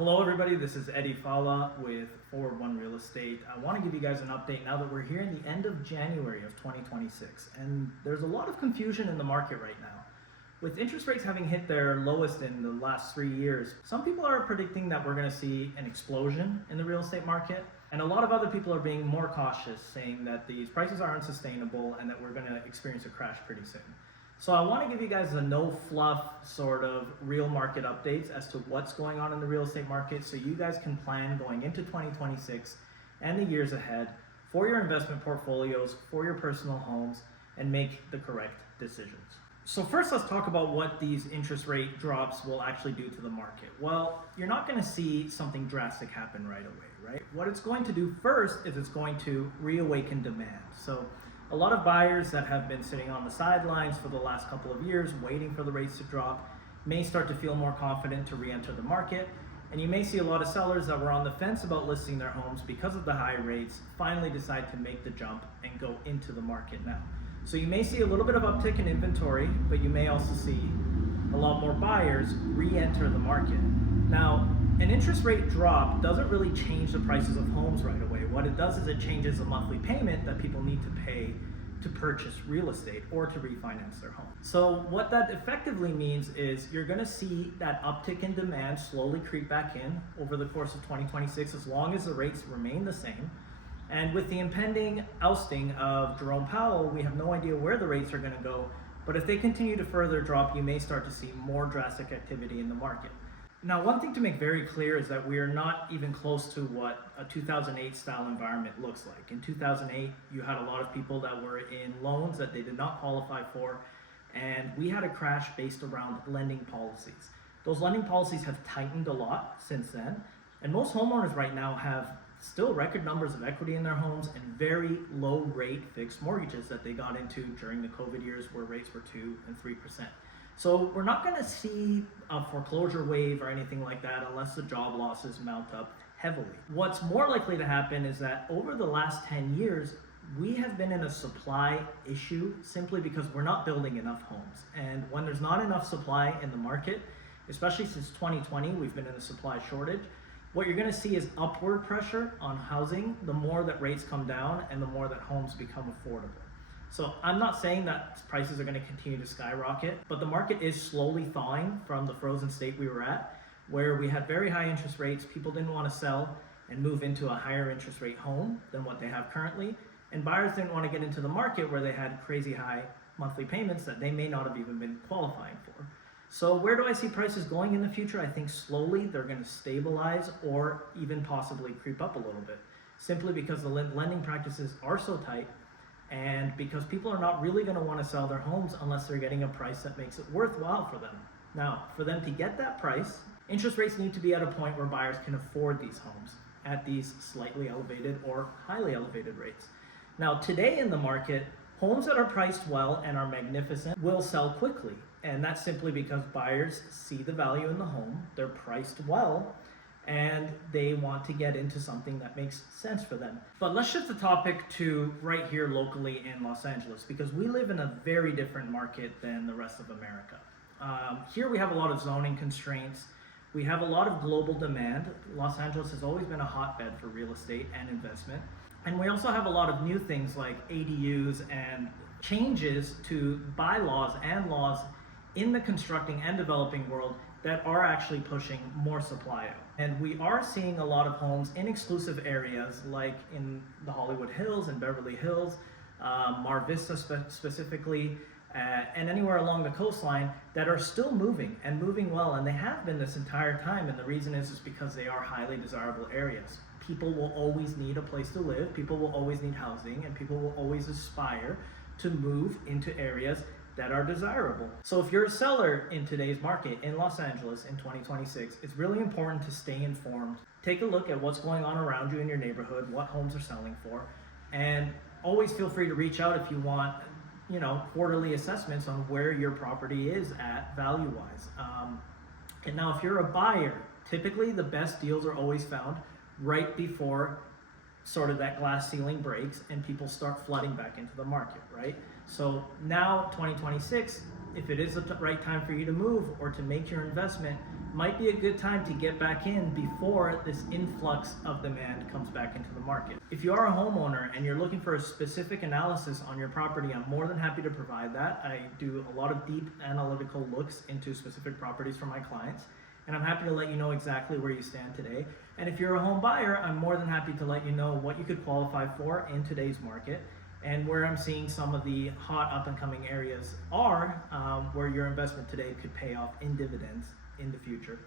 Hello everybody, this is Eddie Fala with Forward One Real Estate. I want to give you guys an update now that we're here in the end of January of 2026, and there's a lot of confusion in the market right now. With interest rates having hit their lowest in the last 3 years, some people are predicting that we're going to see an explosion in the real estate market, and a lot of other people are being more cautious, saying that these prices are unsustainable and that we're going to experience a crash pretty soon. So I want to give you guys a no fluff sort of real market updates as to what's going on in the real estate market so you guys can plan going into 2026 and the years ahead for your investment portfolios, for your personal homes, and make the correct decisions. So first, let's talk about what these interest rate drops will actually do to the market. Well, you're not going to see something drastic happen right away, right? What it's going to do first is it's going to reawaken demand. So a lot of buyers that have been sitting on the sidelines for the last couple of years waiting for the rates to drop may start to feel more confident to re-enter the market, and you may see a lot of sellers that were on the fence about listing their homes because of the high rates finally decide to make the jump and go into the market now. So you may see a little bit of uptick in inventory, but you may also see a lot more buyers re-enter the market. Now, an interest rate drop doesn't really change the prices of homes right away. What it does is it changes the monthly payment that people need to pay to purchase real estate or to refinance their home. So what that effectively means is you're going to see that uptick in demand slowly creep back in over the course of 2026 as long as the rates remain the same. And with the impending ousting of Jerome Powell, we have no idea where the rates are going to go, but if they continue to further drop, you may start to see more drastic activity in the market. Now, one thing to make very clear is that we are not even close to what a 2008 style environment looks like. In 2008, you had a lot of people that were in loans that they did not qualify for, and we had a crash based around lending policies. Those lending policies have tightened a lot since then, and most homeowners right now have still record numbers of equity in their homes and very low rate fixed mortgages that they got into during the COVID years where rates were 2 and 3%. So we're not going to see a foreclosure wave or anything like that unless the job losses mount up heavily. What's more likely to happen is that over the last 10 years, we have been in a supply issue simply because we're not building enough homes. And when there's not enough supply in the market, especially since 2020, we've been in a supply shortage. What you're going to see is upward pressure on housing the more that rates come down and the more that homes become affordable. So I'm not saying that prices are going to continue to skyrocket, but the market is slowly thawing from the frozen state we were at, where we had very high interest rates, people didn't want to sell and move into a higher interest rate home than what they have currently, and buyers didn't want to get into the market where they had crazy high monthly payments that they may not have even been qualifying for. So where do I see prices going in the future? I think slowly they're going to stabilize or even possibly creep up a little bit, simply because the lending practices are so tight and because people are not really going to want to sell their homes unless they're getting a price that makes it worthwhile for them. Now, for them to get that price, interest rates need to be at a point where buyers can afford these homes at these slightly elevated or highly elevated rates. Now, today in the market, homes that are priced well and are magnificent will sell quickly. And that's simply because buyers see the value in the home, they're priced well, and they want to get into something that makes sense for them. But let's shift the topic to right here locally in Los Angeles, because we live in a very different market than the rest of America. Here we have a lot of zoning constraints. We have a lot of global demand. Los Angeles has always been a hotbed for real estate and investment. And we also have a lot of new things like ADUs and changes to bylaws and laws in the constructing and developing world that are actually pushing more supply out. And we are seeing a lot of homes in exclusive areas like in the Hollywood Hills and Beverly Hills, Mar Vista specifically, and anywhere along the coastline that are still moving and moving well, and they have been this entire time, and the reason is because they are highly desirable areas. People will always need a place to live, people will always need housing, and people will always aspire to move into areas that are desirable. So if you're a seller in today's market in Los Angeles in 2026, it's really important to stay informed. Take a look at what's going on around you in your neighborhood, what homes are selling for, and always feel free to reach out if you want, quarterly assessments on where your property is at value-wise. And now if you're a buyer, typically the best deals are always found right before sort of that glass ceiling breaks and people start flooding back into the market, right? So now 2026, if it is the right time for you to move or to make your investment, might be a good time to get back in before this influx of demand comes back into the market. If you are a homeowner and you're looking for a specific analysis on your property, I'm more than happy to provide that. I do a lot of deep analytical looks into specific properties for my clients, and I'm happy to let you know exactly where you stand today. And if you're a home buyer, I'm more than happy to let you know what you could qualify for in today's market and where I'm seeing some of the hot up and coming areas are where your investment today could pay off in dividends in the future.